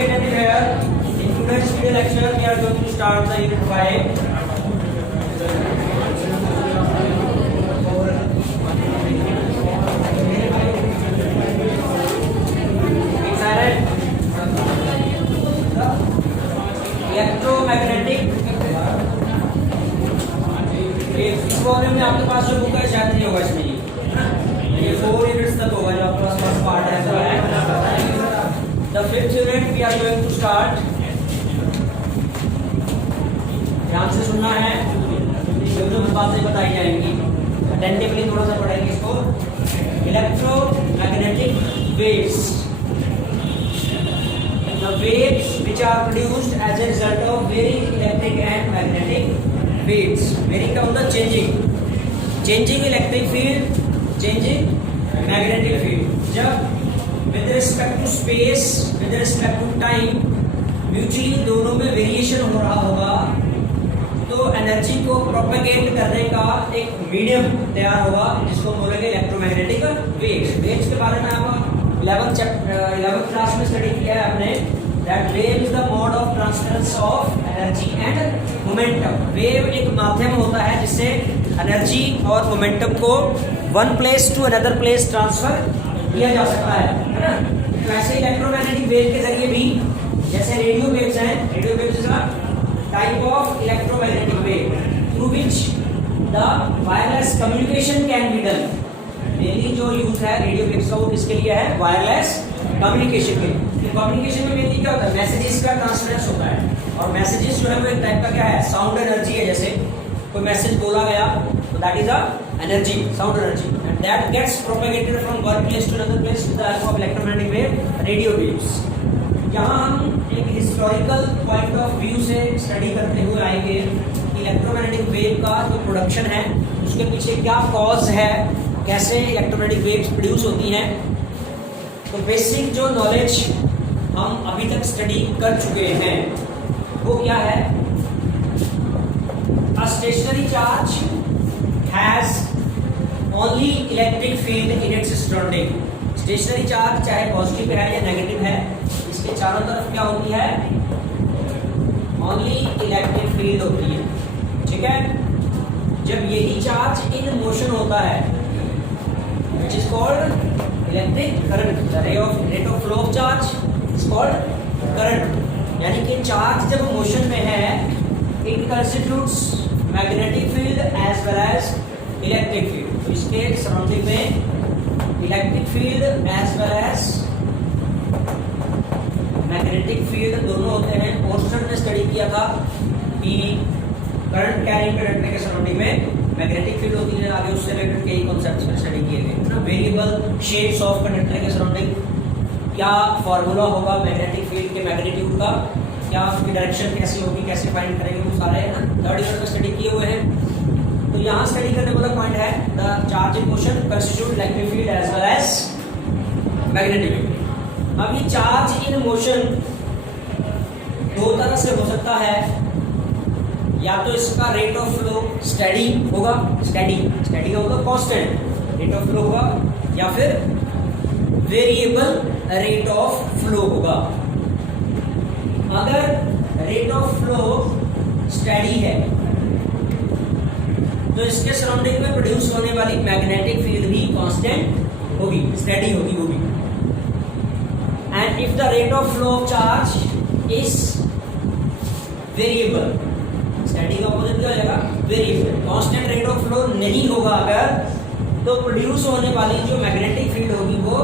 Again here, in today's video lecture, we are going to start the unit 5. Electromagnetic इस volume में आपके पास जो book है शायद नहीं होगा इसमें ये 4 यूनिट्स तक होगा जो आपके पास फर्स्ट पार्ट है। The fifth unit we are going to start. ध्यान से सुनना है, जो बातें बताई जाएंगी अटेंटिवली थोड़ा सा पढ़ेंगे इसको। Electromagnetic waves, the waves which are produced as a result of varying electric and magnetic fields। varying का मतलब changing electric field, changing magnetic field। जब with respect to space, with respect to time mutually दोनों में variation हो रहा होगा तो energy को प्रोपेगेट करने का एक मीडियम तैयार होगा जिसको बोलेंगे इलेक्ट्रोमैग्नेटिक वेव्स। वेव्स के बारे में आप 11th क्लास में स्टडी किया है आपने। That wave is the mode of transference of energy and momentum। Wave एक माध्यम होता है जिससे एनर्जी और मोमेंटम को one place to another place transfer किया जा सकता है ना। तो ऐसे इलेक्ट्रोमैग्नेटिक वेव के जरिए भी, जैसे रेडियो वेव्स हैं, radio waves is a type of electromagnetic wave through which the wireless communication can be done. Mainly जो यूज है रेडियो वेव्स का वो किसके लिए है? वायरलेस कम्युनिकेशन के लिए। कम्युनिकेशन में मेनली क्या होता है? मैसेजेस का ट्रांसफरेंस होता है और मैसेजेस जो है वो एक टाइप का क्या है? साउंड एनर्जी है। जैसे कोई मैसेज बोला गया तो that is a energy, sound energy, and that gets propagated from one place to another place with the help of electromagnetic wave, radio waves. यहाँ हम एक हिस्टोरिकल पॉइंट ऑफ व्यू से स्टडी करते हुए आएंगे कि इलेक्ट्रोमैग्नेटिक वेव का जो प्रोडक्शन है उसके पीछे क्या कॉज है, कैसे इलेक्ट्रोमैग्नेटिक वेव्स प्रोड्यूस होती हैं। तो बेसिक जो नॉलेज हम अभी तक स्टडी कर चुके हैं वो क्या है? A stationary charge has only electric field in its surrounding। Stationary charge चाहे पॉजिटिव है या नेगेटिव है, इसके चारों तरफ क्या होती है? ओनली इलेक्ट्रिक फील्ड होती है। ठीक है। जब यही चार्ज इन मोशन होता है which is called electric current, the rate of flow of charge is called current। यानी कि चार्ज जब मोशन में है it constitutes magnetic field as well as electric field। तो इसके सराउंडिंग में electric field as well as magnetic field दोनों होते हैं। पोर्शन में स्टडी किया था कि करंट कैरिंग कंडक्टर के सराउंडिंग में मैग्नेटिक फील्ड होती है। आगे उससे रिलेटेड कई कॉन्सेप्ट्स में स्टडी किए गए ना। वेरिएबल शेप्स ऑफ कंडक्टर के सराउंडिंग क्या फॉर्मूला होगा मैग्नेटिक फील्ड के मैग्नीट्यूड का, क्या उसकी डायरेक्शन कैसी होगी, कैसे फाइंड करेंगे, वो सारे है ना थर्ड ईयर में स्टडी किए हुए हैं। तो यहाँ स्टडी करने वाला पॉइंट है the charge in motion constitute electric field as well as magnetic field. अब ये चार्ज इन मोशन दो तरह से हो सकता है, या तो इसका रेट ऑफ फ्लो स्टेडी होगा, स्टेडी का मतलब कांस्टेंट रेट ऑफ फ्लो होगा, या फिर वेरिएबल रेट ऑफ फ्लो होगा। अगर रेट ऑफ फ्लो स्टेडी है तो इसके सराउंडिंग में प्रोड्यूस होने वाली मैग्नेटिक फील्ड भी कांस्टेंट होगी, स्टेडी होगी वो भी। And if the rate of flow of charge is variable, static का ऑपोजिट क्या हो जाएगा? Variable. Constant rate of flow नहीं होगा अगर, तो प्रोड्यूस होने वाली जो मैग्नेटिक फील्ड होगी वो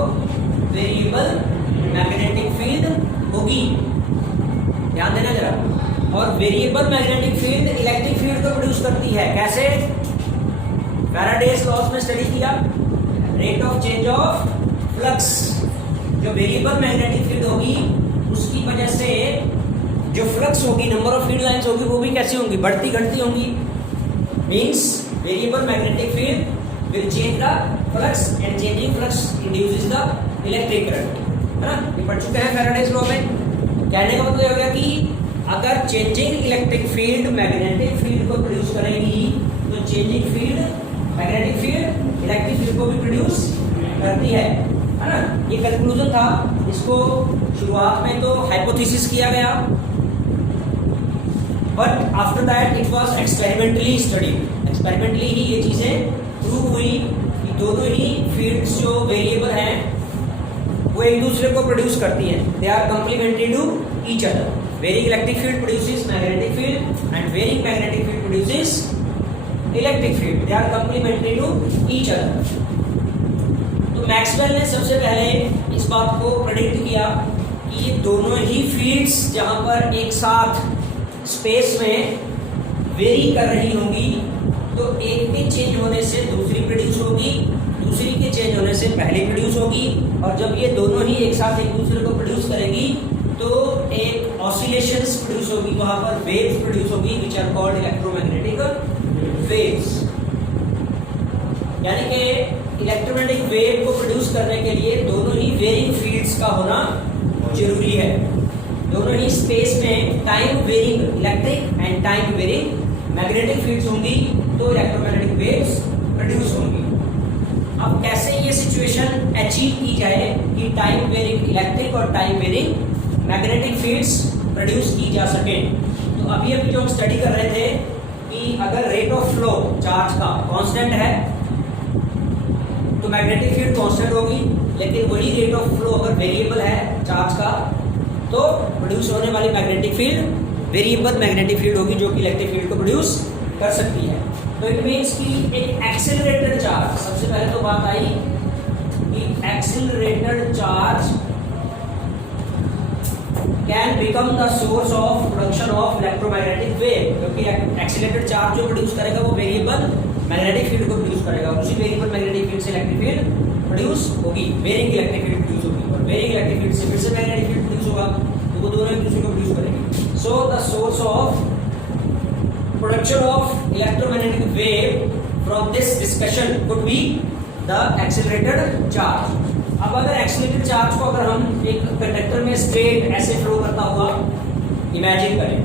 वेरिएबल मैग्नेटिक फील्ड होगी। ध्यान देना जरा। और variable magnetic field electric field को प्रोड्यूस करती है। कैसे? फैराडेज लॉज में स्टडी किया, rate of change of flux. जो वेरिएबल मैग्नेटिक फील्ड होगी उसकी वजह से जो फ्लक्स होगी, नंबर ऑफ फील्ड लाइंस होगी, वो भी कैसी होंगी? बढ़ती घटती होंगी। Means variable magnetic field will change the flux and changing flux induces the electric current, है ना। ये पढ़ चुके हैं फैराडेज लॉ में। कहने का मतलब हो गया कि अगर changing electric field magnetic field को प्रोड्यूस करेगी तो changing field magnetic field electric field को भी प्रोड्यूस करती है है ना। ये कंक्लूजन था, इसको शुरुआत में तो हाइपोथेसिस किया गया, but after that it was experimentally studied. Experimentally ही ये चीजें प्रूव हुई कि दोनों ही फील्ड्स जो वेरिएबल हैं वो एक दूसरे को प्रोड्यूस करती हैं। They are complementary to each other. Varying electric field produces magnetic field and varying magnetic field produces electric field. They are complementary to each other. तो मैक्सवेल ने सबसे पहले इस बात को प्रेडिक्ट किया कि ये दोनों ही फील्ड्स जहां पर एक साथ स्पेस में वेरी कर रही होंगी, तो एक के चेंज होने से दूसरी प्रोड्यूस होगी, दूसरी के चेंज होने से पहली प्रोड्यूस होगी, और जब ये दोनों ही एक साथ एक दूसरे को प्रोड्यूस करेगी तो एक ऑसिलेशंस प्रोड्यूस होगी, वहां पर वेव्स प्रोड्यूस होगी which are called electromagnetic waves. यानी कि इलेक्ट्रोमैग्नेटिक वेव को प्रोड्यूस करने के लिए दोनों ही वेरिंग फील्ड्स का होना जरूरी है। दोनों ही स्पेस में time varying electric and time varying magnetic fields होंगी तो इलेक्ट्रोमैग्नेटिक वेव्स प्रोड्यूस होंगी। अब कैसे ये सिचुएशन अचीव की जाए कि टाइम वेरिंग इलेक्ट्रिक और time varying magnetic fields produce की जा सके। तो अभी जो हम स्टडी कर रहे थे कि अगर रेट ऑफ फ्लो चार्ज का कांस्टेंट है तो मैग्नेटिक फील्ड कांस्टेंट होगी, लेकिन वही रेट ऑफ फ्लो अगर वेरिएबल है चार्ज का तो प्रोड्यूस होने वाली magnetic field variable magnetic field होगी जो कि इलेक्ट्रिक फील्ड को प्रोड्यूस कर सकती है। तो इट मीन्स कि एक एक्सेलरेटेड चार्ज, सबसे पहले तो बात आई कि accelerated charge can become the source of production of electromagnetic wave, क्योंकि एक्सेलरेटेड चार्ज जो प्रोड्यूस करेगा वो वेरिएबल मैग्नेटिक फील्ड को प्रोड्यूस करेगा, उसी वेरिएबल मैग्नेटिक फील्ड से इलेक्ट्रिक फील्ड प्रोड्यूस होगी, वेरिंग इलेक्ट्रिक फील्ड प्रोड्यूस होगी, और वेरिंग इलेक्ट्रिक फील्ड से फिर से मैग्नेटिक फील्ड प्रोड्यूस होगा, तो वो दोनों एक दूसरे को प्रोड्यूस करेंगे। So the source of production of electromagnetic wave from this discussion could be the accelerated charge. अब अगर एक्सेलरेटेड चार्ज को अगर हम एक कंडक्टर में स्ट्रेट ऐसे फ्लो करता हुआ इमेजिन करें,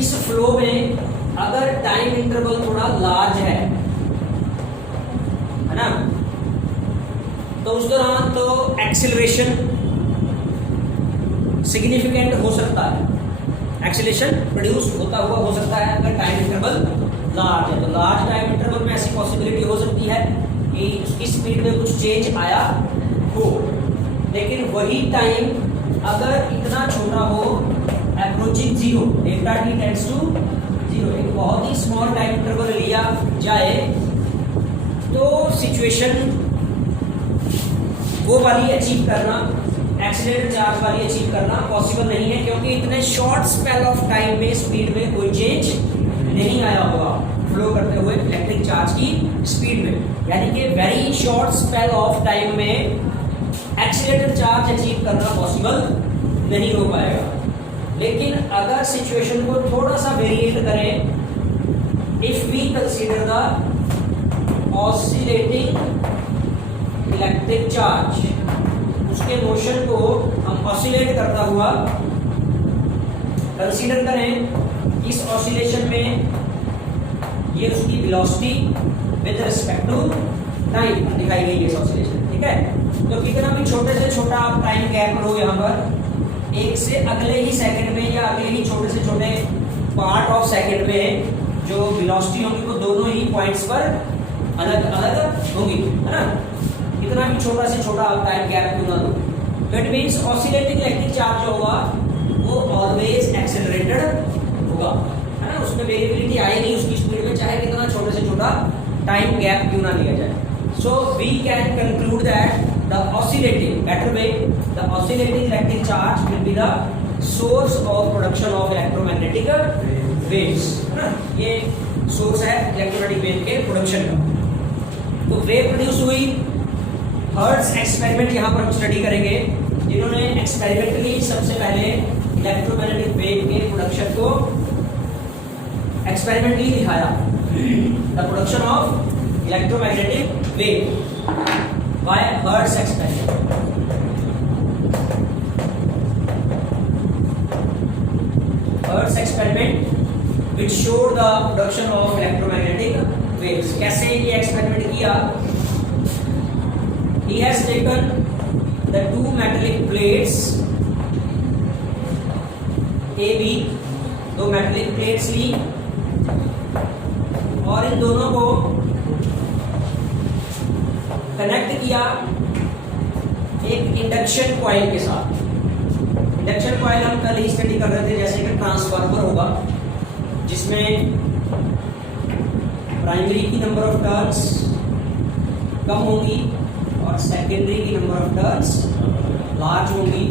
इस फ्लो में अगर टाइम इंटरवल थोड़ा लार्ज है ना, तो उस दौरान तो एक्सेलरेशन सिग्निफिकेंट हो सकता है, एक्सेलरेशन प्रोड्यूस होता हुआ हो सकता है अगर टाइम इंटरवल लार्ज है। तो लार्ज टाइम इंटरवल में ऐसी पॉसिबिलिटी हो सकती है कि उसकी स्पीड में कुछ चेंज आया हो, लेकिन वही टाइम अगर इतना छोटा हो approaching zero, delta T tends to zero, एक बहुत ही स्मॉल टाइम इंटरवल लिया जाए तो सिचुएशन वो वाली अचीव करना, एक्सीलरेटेड चार्ज वाली अचीव करना पॉसिबल नहीं है, क्योंकि इतने शॉर्ट स्पेल ऑफ टाइम में स्पीड में कोई चेंज नहीं आया होगा फ्लो करते हुए इलेक्ट्रिक चार्ज की स्पीड में। यानी कि very short spell of time में एक्सीलरेटेड चार्ज अचीव करना पॉसिबल नहीं हो पाएगा। लेकिन अगर सिचुएशन को थोड़ा सा वेरिएट करें, if we consider the oscillating electric charge, उसके मोशन को हम ऑसिलेट करता हुआ कंसीडर करें, इस ऑसिलेशन में ये उसकी velocity with respect to time दिखाई गई है ऑसिलेशन, ठीक है। तो कितना भी छोटे से छोटा आप टाइम गैप लो यहाँ पर, एक से अगले ही सेकंड में या अगले ही छोटे से छोटे पार्ट ऑफ सेकंड में जो वेलोसिटी होगी वो दोनों ही पॉइंट्स पर अलग अलग होगी, है ना। कितना भी छोटा से छोटा आप टाइम गैप क्यों ना दो, तो it means oscillating electric charge जो होगा वो ऑलवेज एक्सेलरेटेड होगा, है ना। उसमें वेरिएबिलिटी आई नहीं उसकी स्पीड में, चाहे कितना छोटे से छोटा टाइम गैप क्यों ना लिया जाए। So we can conclude that the oscillating, better way, the oscillating electric charge will be the source of production of electromagnetic waves, है ना। ये सोर्स है इलेक्ट्रोमैग्नेटिक वेव के प्रोडक्शन का। तो वेव प्रोड्यूस हुई, हर्ट्ज एक्सपेरिमेंट यहाँ पर हम स्टडी करेंगे, जिन्होंने एक्सपेरिमेंटली सबसे पहले इलेक्ट्रोमैग्नेटिक वेव के प्रोडक्शन को एक्सपेरिमेंटली दिखाया, the production of electromagnetic wave by Hertz experiment. Hertz experiment which showed the production of electromagnetic waves. कैसे ये एक्सपेरिमेंट किया he has taken the two metallic plates AB, दो metallic plates ली और इन दोनों को कनेक्ट किया एक इंडक्शन कॉइल के साथ। इंडक्शन कॉइल हम कल ही स्टडी कर रहे थे, जैसे कि ट्रांसफार्मर होगा जिसमें प्राइमरी की नंबर ऑफ टर्न्स कम होंगी और सेकेंडरी की नंबर ऑफ टर्न्स लार्ज होंगी।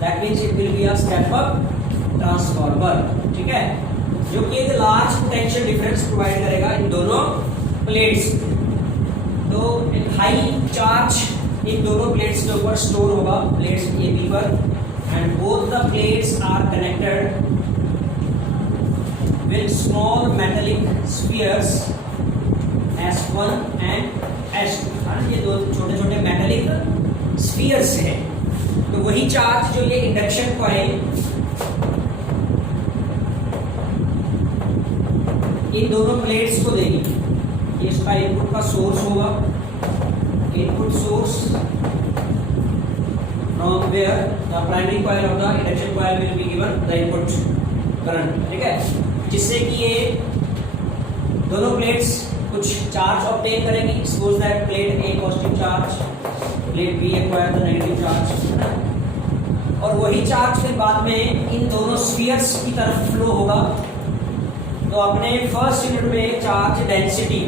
That means it will be a step up transformer, ठीक है, जो कि एक लार्ज पोटेंशियल डिफरेंस प्रोवाइड करेगा इन दोनों प्लेट्स। तो एक हाई चार्ज इन दोनों प्लेट्स के ऊपर स्टोर होगा, प्लेट्स ए बी पर, and both the plates are connected with small metallic spheres S1 and S2। ये दो छोटे छोटे मेटेलिक स्फीयर्स हैं। तो वही चार्ज जो ये इंडक्शन कॉइल इन दोनों प्लेट्स को देगी, ये इसका इनपुट का सोर्स होगा, input source from where the primary coil of the induction coil will be given the input current, ठीक है, जिससे कि ये दोनों प्लेट्स कुछ चार्ज ऑब्टेन करेंगी। Suppose that plate A positive charge, plate B acquire the negative charge, और वही चार्ज फिर बाद में इन दोनों स्फीयर्स की तरफ फ्लो होगा। तो अपने फर्स्ट यूनिट में charge density,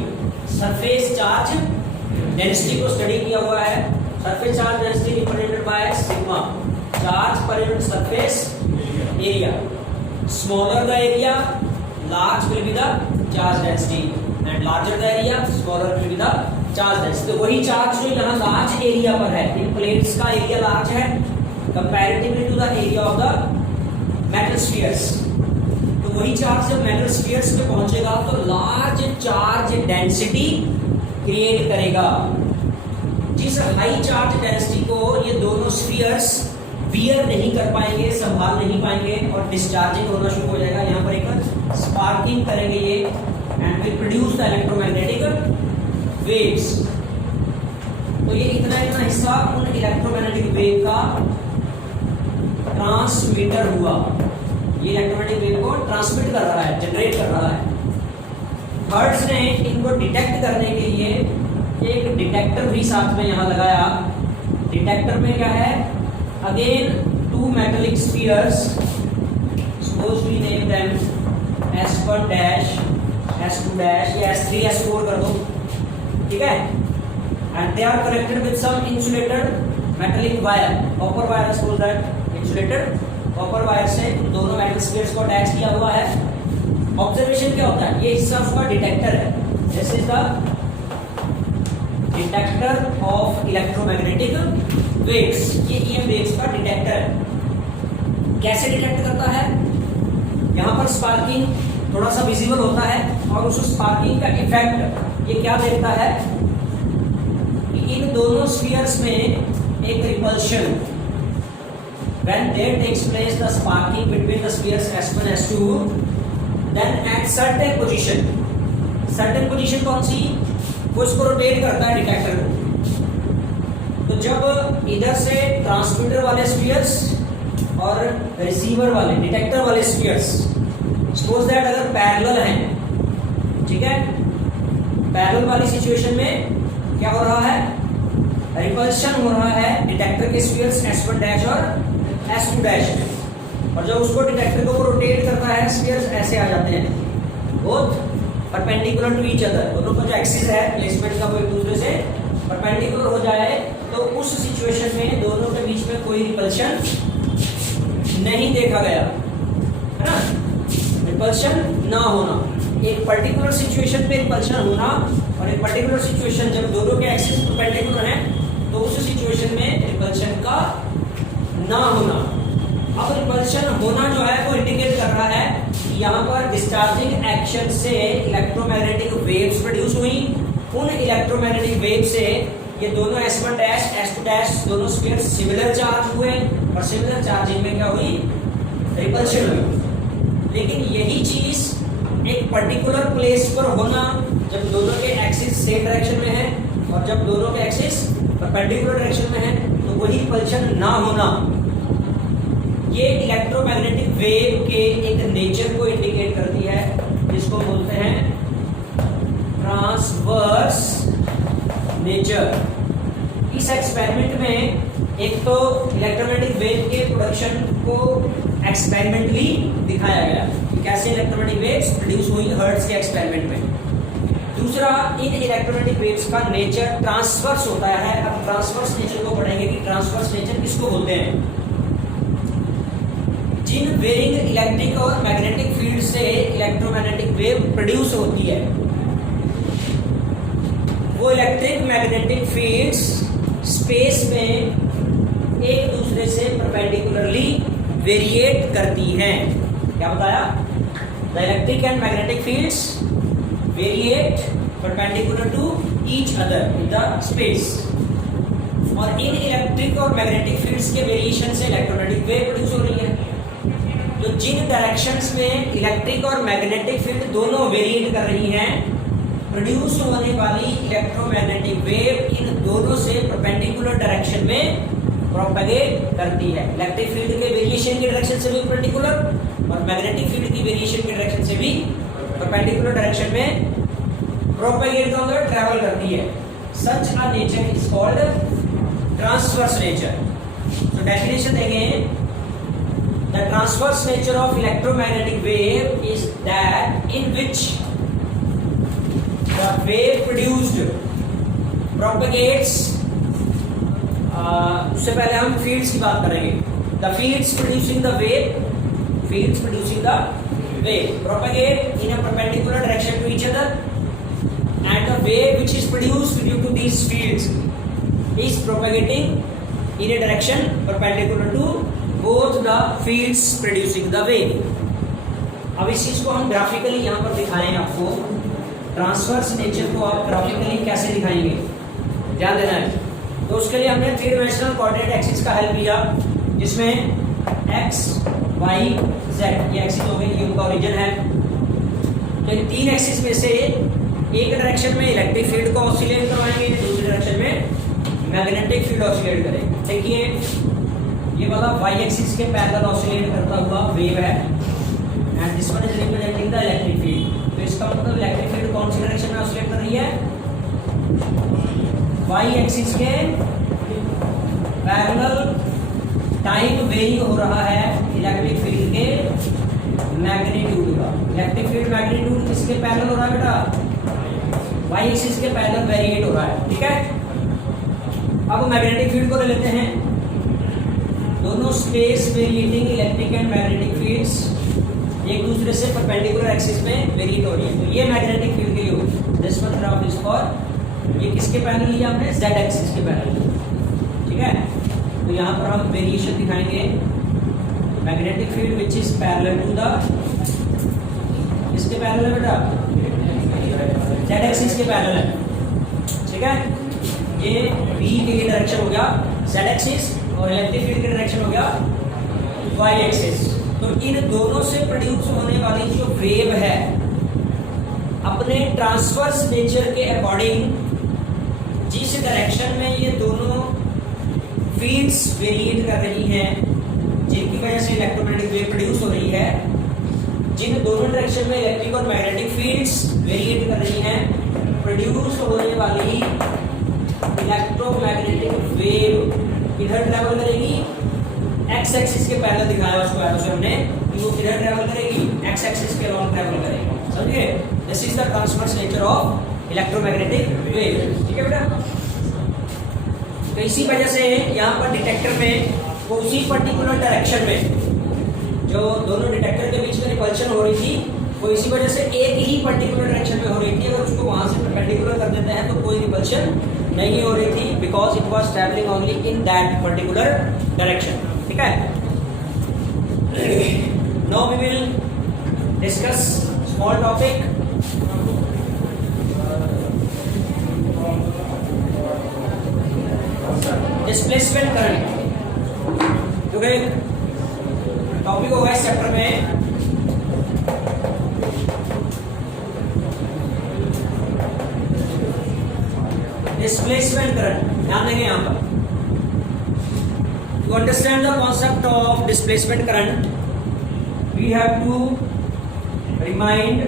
surface charge density को स्टडी किया हुआ है। Surface charge density represented by sigma, charge per unit surface area. Smaller the area, large will be the charge density, and larger the area, smaller will be the charge density। तो वही charge जो यहाँ large area पर है, इन plates का area large है comparatively to the area of the metal spheres. तो वही चार्ज जब मेटल स्फीयर्स पे पहुंचेगा तो लार्ज चार्ज डेंसिटी क्रिएट करेगा। जिस हाई चार्ज डेंसिटी को ये दोनों स्फीयर्स बियर नहीं कर पाएंगे, संभाल नहीं पाएंगे और डिस्चार्जिंग होना शुरू हो जाएगा। यहाँ पर एक स्पार्किंग करेंगे ये, and will produce the electromagnetic waves. तो ये इतना हिस्सा उन इलेक्ट्रोमैग्नेटिक वेव का ट्रांसमीटर हुआ। ये इलेक्ट्रोमैग्नेटिक वेव को ट्रांसमिट कर रहा है, जनरेट कर रहा है। हर्ट्ज ने इनको डिटेक्ट करने के लिए एक डिटेक्टर भी साथ में यहाँ लगाया। डिटेक्टर में क्या है? Again, two metallic spheres. Suppose we name them S1 dash, S2 dash, या S3, S4 कर दो, ठीक है? And they are connected with some insulated metallic wire. Copper wire, suppose that insulated copper wire से दोनों metal spheres को attach किया हुआ है। Observation क्या होता है? ये हिस्सा उसका डिटेक्टर है। This is the detector of electromagnetic waves. ये EM वेव्स का डिटेक्टर है। कैसे डिटेक्ट करता है? यहाँ पर स्पार्किंग थोड़ा सा विजिबल होता है और उस स्पार्किंग का इफेक्ट ये क्या देखता है कि इन दोनों स्फीयर्स में एक repulsion, when there takes place the sparking between the spheres S1 S2, then at certain position कौन सी? वो इसको रोटेट करता है डिटेक्टर को। तो जब इधर से ट्रांसमीटर वाले स्फीयर्स और रिसीवर वाले डिटेक्टर वाले स्फीयर्स सपोज दैट अगर पैरेलल हैं, ठीक है, पैरेलल वाली सिचुएशन में क्या हो रहा है? रिपल्शन हो रहा है डिटेक्टर के स्फीयर्स S1 डैश और S2 डैश में। और जब उसको डिटेक्टर को रोटेट करता है स्फीयर्स ऐसे आ जाते हैं, both perpendicular to each other. दोनों का जो एक्सिस है प्लेसमेंट का वो एक दूसरे से परपेंडिकुलर हो जाए, तो उस सिचुएशन में दोनों के बीच में कोई रिपल्शन नहीं देखा गया, है ना? रिपल्शन ना होना, एक पर्टिकुलर सिचुएशन पे रिपल्शन होना और एक पर्टिकुलर सिचुएशन जब दोनों के एक्सिस परपेंडिकुलर हैं तो उस सिचुएशन में रिपल्शन का ना होना। अब रिपल्शन होना जो है वो इंडिकेट कर रहा है कि यहाँ पर डिस्चार्जिंग एक्शन से इलेक्ट्रोमैग्नेटिक वेव्स प्रोड्यूस हुई। उन इलेक्ट्रोमैग्नेटिक वेव से ये दोनों S1 डैश S2 डैश दोनों स्फीयर सिमिलर चार्ज हुए और सिमिलर चार्जिंग में क्या हुई? रिपल्शन हुई। लेकिन यही चीज एक पर्टिकुलर प्लेस पर होना जब दोनों के एक्सिस सेम डायरेक्शन में है और जब दोनों के एक्सिस परपेंडिकुलर डायरेक्शन में है तो वही रिपल्शन ना होना, ये इलेक्ट्रोमैग्नेटिक वेव के एक नेचर को इंडिकेट करती है, जिसको बोलते हैं ट्रांसवर्स नेचर। इस एक्सपेरिमेंट में एक तो इलेक्ट्रोमैग्नेटिक वेव के प्रोडक्शन को एक्सपेरिमेंटली दिखाया गया कि कैसे इलेक्ट्रोमैग्नेटिक वेव्स प्रोड्यूस हुई हर्ट्ज के एक्सपेरिमेंट में। दूसरा, इन इलेक्ट्रोमैग्नेटिक वेव्स का नेचर ट्रांसवर्स होता है। अब ट्रांसवर्स नेचर को पढ़ेंगे कि ट्रांसवर्स नेचर किसको बोलते हैं। जिन वेरिंग इलेक्ट्रिक और मैग्नेटिक फील्ड से इलेक्ट्रोमैग्नेटिक वेव प्रोड्यूस होती है, वो इलेक्ट्रिक मैग्नेटिक फील्ड्स स्पेस में एक दूसरे से परपेंडिकुलरली वेरिएट करती हैं। क्या बताया? The electric and magnetic fields variate perpendicular to each other in the space. और इन इलेक्ट्रिक और मैग्नेटिक फील्ड्स के वेरिएशन से इलेक्ट्रोमैग्नेटिक वेव प्रोड्यूस हो रही है। तो जिन डायरेक्शंस में इलेक्ट्रिक और मैग्नेटिक फील्ड दोनों वेरिएट कर रही हैं, प्रोड्यूस होने वाली इलेक्ट्रोमैग्नेटिक वेव इन दोनों से परपेंडिकुलर डायरेक्शन में प्रोपेगेट करती है। इलेक्ट्रिक फील्ड के वेरिएशन की डायरेक्शन से भी परपेंडिकुलर और मैग्नेटिक फील्ड की वेरिएशन की डायरेक्शन से भी परपेंडिकुलर डायरेक्शन में प्रोपेगेट होकर ट्रैवल करती है। Such a nature is called transverse nature. तो डेफिनेशन देखें, the transverse nature of electromagnetic wave is that in which the wave produced propagates, उससे पहले हम fields की बात करेंगे। The fields producing the wave propagate in a perpendicular direction to each other, and the wave which is produced due to these fields is propagating in a direction perpendicular to both the fields producing the wave। अब इस चीज को हम graphically यहाँ पर दिखाएं आपको। Transverse nature को आप ग्राफिकली कैसे दिखाएंगे, ध्यान देना है। तो उसके लिए हमने 3 डायमेंशनल कोऑर्डिनेट एक्सिस का हेल्प लिया, जिसमें x, y, z ये एक्सिस हो गई, ये उनका ओरिजिन है। तो इन 3 एक्सिस में से एक डायरेक्शन में इलेक्ट्रिक फील्ड को ऑसिलेट करवाएंगे, दूसरी डायरेक्शन में मैग्नेटिक फील्ड ऑसिलेट करेंगे। देखिए, ये वाला y एक्सिस के पैरेलल ऑसिलेट करता हुआ वेव है, and this one is representing the electric field. तो इसका मतलब इलेक्ट्रिक फील्ड कौन सी डायरेक्शन में ऑसिलेट कर रही है? y एक्सिस के पैरेलल टाइम वेरी हो रहा है इलेक्ट्रिक फील्ड के मैग्नीट्यूड का। इलेक्ट्रिक फील्ड मैग्नीट्यूड किसके पैरेलल हो रहा है बेटा? y एक्सिस के पैरेलल वेरिएट हो रहा है, ठीक है। अब मैग्नेटिक फील्ड को ले लेते हैं। दोनों space variating electric and magnetic fields एक दूसरे से परपेंडिकुलर एक्सिस में वेरिएट हो रही है। तो ये मैग्नेटिक फील्ड के लिए this one graph is for, ये किसके पैरेलल लिया हमने? z एक्सिस के पैरेलल, ठीक है। तो यहाँ पर हम वेरिएशन दिखाएंगे। Magnetic field which is parallel to the, किसके पैरेलल है बेटा? z एक्सिस के पैरेलल है, ठीक है। ये b के लिए डायरेक्शन हो गया z एक्सिस, और इलेक्ट्रिक फील्ड की डायरेक्शन हो गया y एक्सिस। तो इन दोनों से प्रोड्यूस होने वाली जो वेव है, अपने ट्रांसवर्स नेचर के अकॉर्डिंग जिस डायरेक्शन में ये दोनों फील्ड्स वेरिएट कर रही हैं, जिनकी वजह से इलेक्ट्रोमैग्नेटिक वेव प्रोड्यूस हो रही है, जिन दोनों डायरेक्शन में इलेक्ट्रिक और मैग्नेटिक फील्ड्स वेरिएट कर रही हैं, प्रोड्यूस होने वाली इलेक्ट्रोमैग्नेटिक वेव किधर ट्रैवल करेगी? एक्स एक्सिस के पैरेलल दिखाया उसको एरो से हमने कि वो किधर ट्रैवल करेगी? एक्स एक्सिस के अलॉन्ग ट्रैवल करेगी, समझिए। This is the transverse nature of electromagnetic wave, ठीक है बेटा। तो इसी वजह से यहाँ पर डिटेक्टर में वो उसी पर्टिकुलर डायरेक्शन में जो दोनों डिटेक्टर के बीच में रिपल्शन हो रही थी, वो इसी वजह से एक ही पर्टिकुलर डायरेक्शन में हो रही थी। अगर उसको वहां से परपेंडिकुलर कर देते हैं तो कोई रिपल्शन नहीं हो रही थी, because it was travelling only in that particular direction, ठीक है। Now we will discuss small topic. Displacement current, जो कि टॉपिक होगा इस चैप्टर में। डिस्प्लेसमेंट करंट, ध्यान देंगे यहां पर। To understand the concept of displacement current we have to remind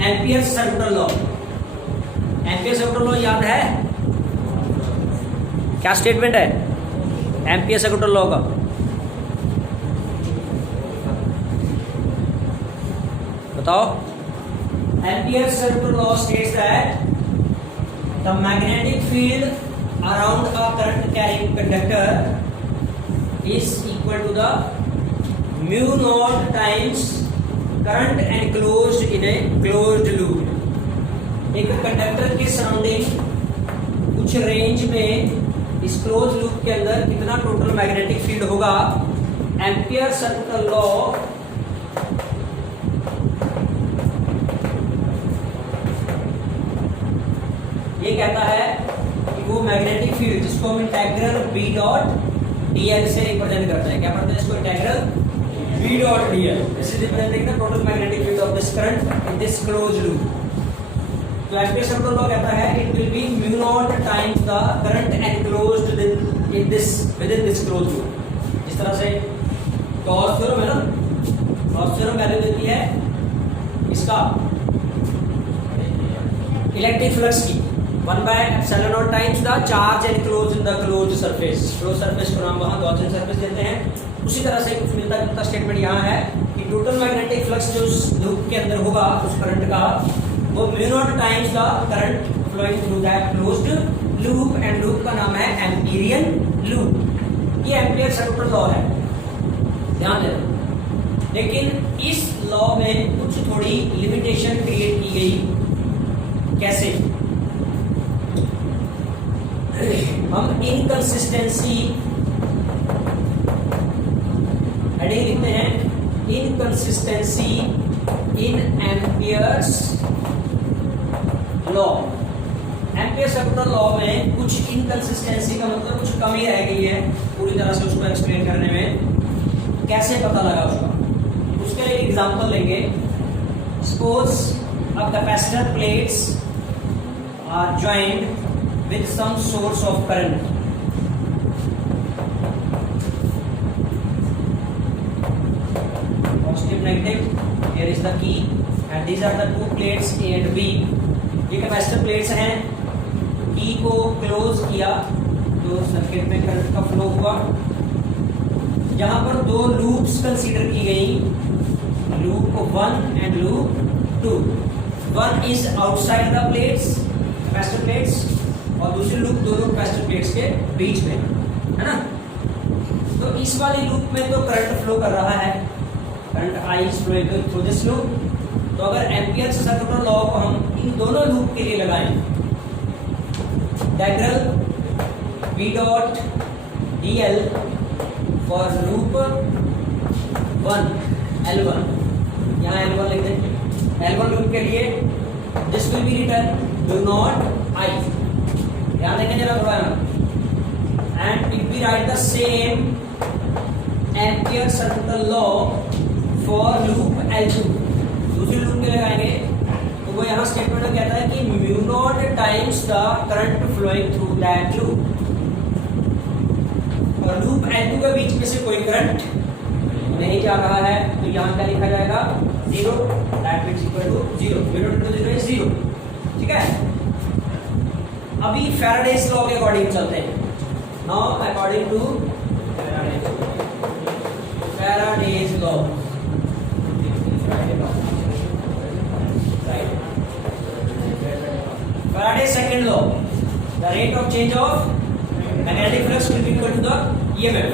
Ampere circular law. Ampere circular law याद है? क्या स्टेटमेंट है एम्पियर सर्कुलर लॉ का? बताओ। Ampere circular law states that the magnetic field around a current carrying conductor is equal to the mu naught times current enclosed in a closed loop. एक conductor के surrounding कुछ range में इस close loop के अंदर कितना total magnetic field होगा, Ampere circular law ये कहता है कि वो मैग्नेटिक फील्ड जिसको हम इंटेग्रल बी डॉट डीएल से रिप्रेजेंट करते हैं। क्या पढ़ते हैं इसको? Integral B dot DL. This is representing the total magnetic field of this current in this close loop. तो एम्पियर सर्कुलर लॉ कहता है it will be mu naught times the current enclosed in this within this close loop. इस तरह से Gauss theorem है ना, Gauss theorem value देती है इसका इलेक्ट्रिक फ्लक्स की 1/ε0 times the charge enclosed in the closed surface. Close surface को हम वहां गॉसियन सरफेस देते हैं। उसी तरह से कुछ मिलता जुलता स्टेटमेंट यहाँ है कि टोटल मैग्नेटिक फ्लक्स जो उस लूप के अंदर होगा उस करंट का, वो mu naught times the current flowing through that closed loop, and loop का नाम है एम्पीरियन लूप। ये एम्पियर सर्कुलर लॉ है, ध्यान देना। लेकिन इस लॉ में कुछ थोड़ी लिमिटेशन क्रिएट की गई। कैसे? हम इनकंसिस्टेंसी हेडिंग लिखते हैं, inconsistency in Ampere's law. Ampere circular law में कुछ इनकंसिस्टेंसी का मतलब कुछ कमी रह गई है पूरी तरह से उसको एक्सप्लेन करने में। कैसे पता लगा उसका? उसके लिए एग्जांपल लेंगे। Suppose a capacitor plates are joined with some source of current. Positive, negative. Here is the key, and these are the two plates A and B. ये कैपेसिटर प्लेट्स हैं। की को क्लोज किया तो सर्किट में current का flow हुआ। यहाँ पर दो लूप्स कंसीडर की गई, loop 1 and loop 2। 1 is outside the plates, capacitor plates, और दूसरी लूप दोनों कैपेसिटर प्लेट्स के बीच में है ना। तो इस वाली लूप में तो करंट फ्लो कर रहा है, current I is flowing through this loop. तो अगर एम्पियर सर्कुलर लॉ को हम इन दोनों लूप के लिए लगाएं, integral B dot DL for loop 1 L1, यहाँ L1 लिख दें। L1 लूप के लिए this will be written do not I, ध्यान देखें जरा थोड़ा। And if we write the same Ampere circular law for loop L2, दूसरी लूप के लगाएंगे तो वो यहाँ स्टेटमेंट में कहता है कि mu naught times the current flowing through that loop, और लूप L2 के बीच में से कोई करंट नहीं जा रहा है। तो यहाँ क्या लिखा जाएगा? 0, that means equal to 0। 0 into 0 is 0, ठीक है। अभी फैराडेज लॉ के अकॉर्डिंग चलते हैं। Now according to Faraday's law, Faraday's second law, the rate of change of magnetic flux will be equal to the EMF.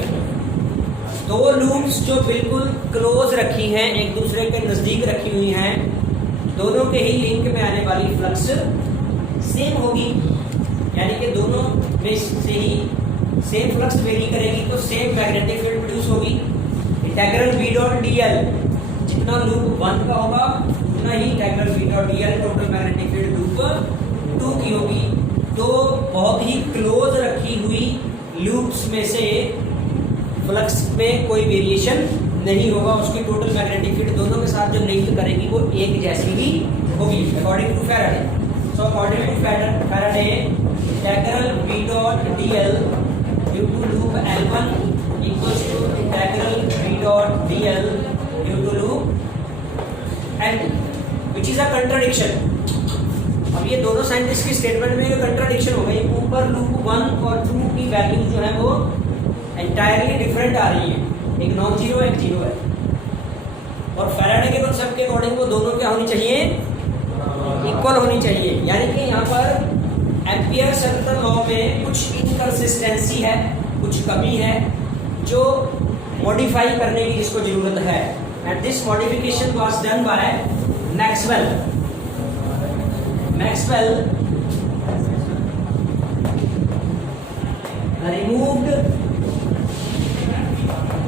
दो लूप्स जो बिल्कुल close रखी हैं, एक दूसरे के नजदीक रखी हुई हैं, दोनों के ही लिंक में आने वाली फ्लक्स सेम होगी, यानी कि दोनों में से ही सेम फ्लक्स वेरी करेगी तो सेम मैग्नेटिक फील्ड प्रोड्यूस होगी। इंटीग्रल बी डॉट डीएल, जितना लूप 1 का होगा उतना ही integral B dot DL total magnetic field loop 2 की होगी। तो बहुत ही क्लोज रखी हुई लूप्स में से फ्लक्स में कोई वेरिएशन नहीं होगा, उसकी टोटल मैग्नेटिक फील्ड दोनों के साथ जो लिंक करेगी वो एक जैसी ही होगी according to Faraday. So according to Faraday, integral V dot dl due to loop L1 equals to integral V dot dl due to loop L2, which is a contradiction. अब ये दोनों साइंटिस्ट की स्टेटमेंट में contradiction हो गई। ऊपर loop 1 और 2 की वैल्यू जो है वो एंटायरली डिफरेंट आ रही है, एक नॉन जीरो एक जीरो है। और फैराडे के कॉन्सेप्ट के अकॉर्डिंग वो दोनों क्या होनी चाहिए, इक्वल होनी चाहिए। यानी कि यहाँ पर एम्पियर सर्किल लॉ में कुछ इनकंसिस्टेंसी है, कुछ कमी है जो मॉडिफाई करने की जिसको जरूरत है। And this modification was done by Maxwell removed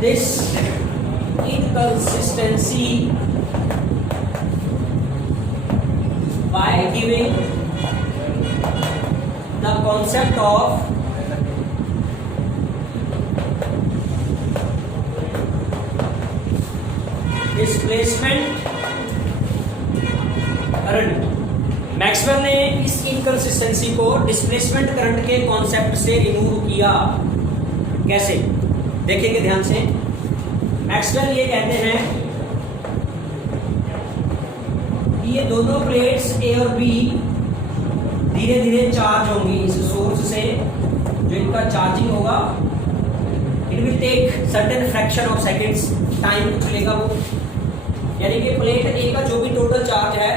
this inconsistency by giving the concept of displacement current। Maxwell ने इस इनकंसिस्टेंसी को डिस्प्लेसमेंट करंट के कॉन्सेप्ट से रिमूव किया। कैसे देखेंगे ध्यान से। मैक्सवेल ये कहते हैं कि ये दोनों प्लेट्स ए और बी धीरे धीरे चार्ज होंगी इस सोर्स से, जो इनका चार्जिंग होगा it will take certain fraction of seconds, time कुछ लेगा वो। यानी कि प्लेट ए का जो भी टोटल चार्ज है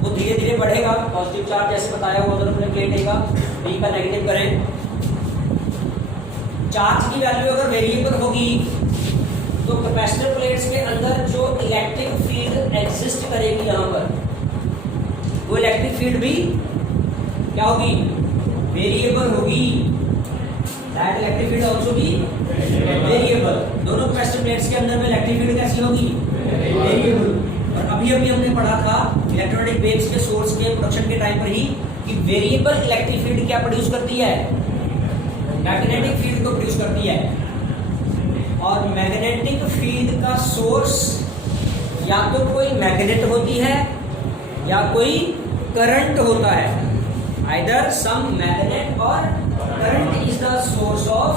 वो धीरे धीरे बढ़ेगा। पॉजिटिव चार्ज जैसे बताया हुआ उधर अपने प्लेट ए का, बी का नेगेटिव करें। चार्ज की वैल्यू अगर वेरिएबल होगी तो कैपेसिटर प्लेट्स के अंदर जो इलेक्ट्रिक फील्ड एग्जिस्ट करेगी यहाँ पर, वो इलेक्ट्रिक फील्ड भी क्या होगी, वेरिएबल होगी। दैट इलेक्ट्रिक फील्ड आल्सो भी वेरिएबल। दोनों कैपेसिटर प्लेट्स के अंदर में इलेक्ट्रिक फील्ड कैसी होगी, वेरिएबल। और अभी हमने पढ़ा था इलेक्ट्रोमैग्नेटिक वेव्स के सोर्स के प्रोडक्शन के टाइम पर ही कि वेरिएबल इलेक्ट्रिक फील्ड क्या प्रोड्यूस करती है, मैग्नेटिक फील्ड को प्रोड्यूस करती है। और मैग्नेटिक फील्ड का सोर्स या तो कोई मैग्नेट होती है या कोई करंट होता है। आइदर सम मैग्नेट और current is the source of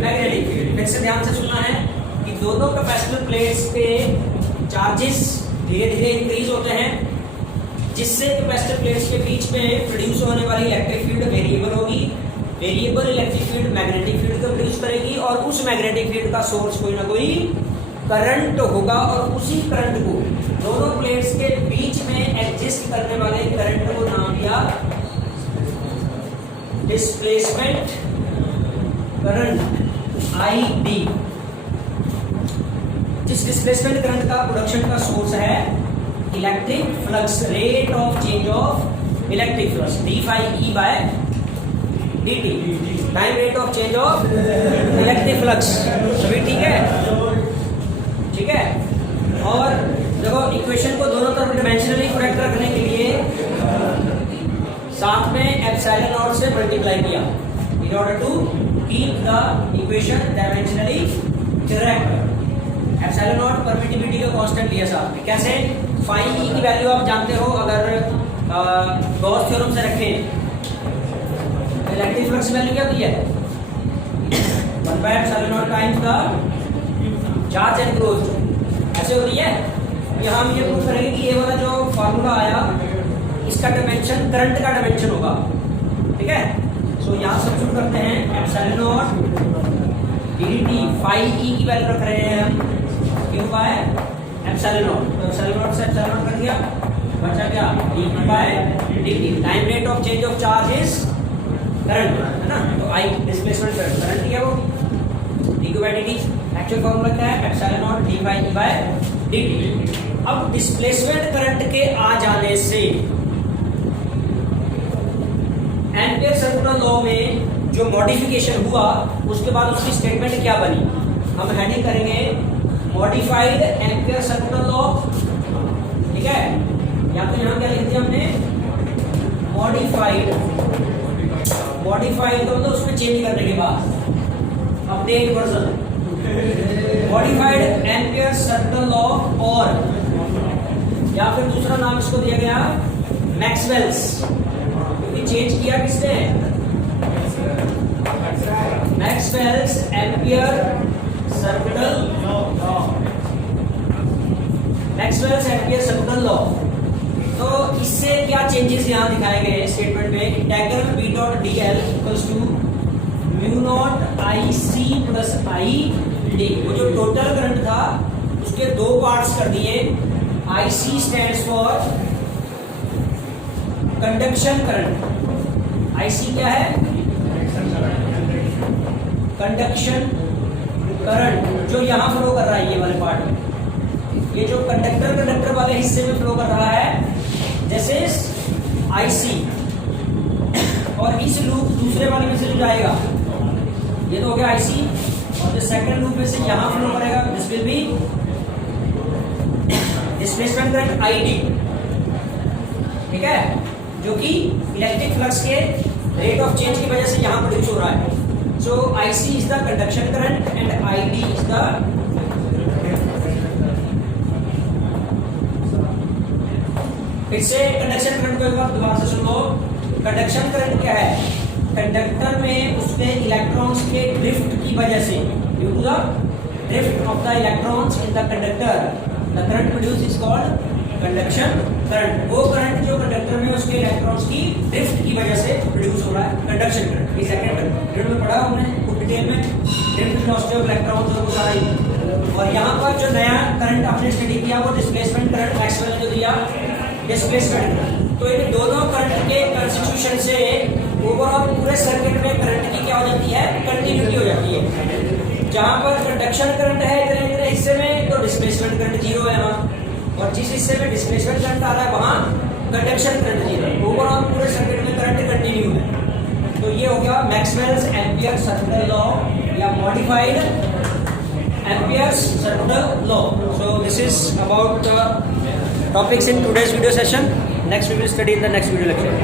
magnetic field. फिर से ध्यान से सुनना है कि दोनों कैपेसिटर प्लेट्स पे चार्जेस धीरे धीरे इंक्रीज होते हैं, जिससे कैपेसिटर प्लेट्स के बीच में प्रोड्यूस होने वाली इलेक्ट्रिक फील्ड वेरिएबल होगी। Variable electric field magnetic field को प्रोड्यूस करेगी और उस मैग्नेटिक फील्ड का सोर्स कोई ना कोई करंट होगा। और उसी करंट को दोनों प्लेट्स के बीच में एग्जिस्ट करने वाले करंट को नाम दिया डिस्प्लेसमेंट करंट, ID। जिस डिस्प्लेसमेंट करंट का प्रोडक्शन का सोर्स है electric flux, rate of change of electric flux d/e/dt, time rate of change of electric flux. सभी ठीक है, ठीक है। और देखो इक्वेशन को दोनों तरफ डायमेंशनली करेक्ट रखने के लिए साथ में एप्सिलॉन नॉट से मल्टीप्लाई किया in order to keep the equation dimensionally correct. Epsilon naught permittivity का कांस्टेंट लिया साथ में। कैसे, फाई ई की वैल्यू आप जानते हो, अगर गॉस थ्योरम से रखें इलेक्ट्रिक फ्लक्स वैल्यू क्या होती है, 1/ε0 टाइम्स द चार्ज एनक्लोज्ड, ऐसे होती है। यहाँ हम ये प्रूव करेंगे कि ये वाला जो फार्मूला आया इसका डायमेंशन करंट का डायमेंशन होगा, ठीक है। सो यहाँ सब्स्टिट्यूट करते हैं ε0 dt, फाई ई की वैल्यू रख रहे हैं हम q/ε0, तो ε0 से ε0 कर दिया, बचा क्या d/dt। Time rate of change of charge is current, है ना। तो I डिस्प्लेसमेंट करंट ही है वो, dq/dt। एक्चुअल फॉर्मूला क्या है, ε0 d/e/dt। अब डिस्प्लेसमेंट करंट के आ जाने से एम्पियर सर्कुलर लॉ में जो मॉडिफिकेशन हुआ उसके बाद उसकी स्टेटमेंट क्या बनी, हम हेडिंग करेंगे मॉडिफाइड एम्पियर सर्कुलर लॉ, ठीक है। या तो यहाँ क्या लिख दिया हमने, मॉडिफाइड तो मतलब उसमें चेंज करने के बाद update version, modified ampere circular law, और या फिर दूसरा नाम इसको दिया गया मैक्सवेल्स क्योंकि चेंज किया किसने? Maxwell's ampere circular law, Maxwell's ampere circular law. तो इससे क्या चेंजेस यहाँ दिखाए गए स्टेटमेंट में? Integral B dot D L equals to mu naught I C plus I D. वो जो टोटल करंट था उसके दो पार्ट्स कर दिए। I C stands for conduction current. I C क्या है? कंडक्शन करंट, जो यहां फ्लो कर रहा है ये वाले पार्ट, ये जो कंडक्टर वाले हिस्से में फ्लो कर रहा है, जैसे आई सी। और इस लूप दूसरे वाले में से जो जाएगा, ये तो हो गया आई सी, और जो सेकंड लूप में से यहां फ्लो करेगा, this will be displacement current I D. ठीक है, जो कि इलेक्ट्रिक फ्लक्स के रेट ऑफ चेंज की वजह से यहां प्रोड्यूस हो रहा है। So I C is the conduction current and I D is the फिर से कंडक्शन करंट को एक बार दोबारा से सुन लो। कंडक्शन करंट क्या है? कंडक्टर में उसके इलेक्ट्रॉन्स के ड्रिफ्ट की वजह से, due to the drift of the electrons in the conductor, the current produce is called conduction current. वो करंट जो कंडक्टर में उसके इलेक्ट्रॉन्स की ड्रिफ्ट की वजह से प्रोड्यूस हो रहा है, कंडक्शन करंट। ये सेकंड पीरियड में पढ़ा हमने खूब डिटेल में, ड्रिफ्ट वेलोसिटी ऑफ इलेक्ट्रॉन्स और वो सारा ही। और यहाँ पर जो नया करंट आपने स्टडी किया वो डिस्प्लेसमेंट करंट मैक्सवेल ने जो दिया, डिस्प्लेसमेंट। तो इन दोनों करंट के कंस्टिट्यूशन से ओवरऑल पूरे सर्किट में करंट की क्या हो जाती है? कंटिन्यूटी हो जाती है। जहां पर कंडक्शन करंट है इतने इतने हिस्से में, तो डिस्प्लेसमेंट करंट जीरो है वहां, और जिस हिस्से में डिस्प्लेसमेंट करंट आ रहा है वहां कंडक्शन करंट जीरो है। ओवरऑल पूरे सर्किट में करंट कंटिन्यू है। तो ये हो गया मैक्सवेल्स एम्पियर सर्कुलर लॉ या modified amperes circular law. So this is about the topics in today's video session. Next we will study in the next video lecture.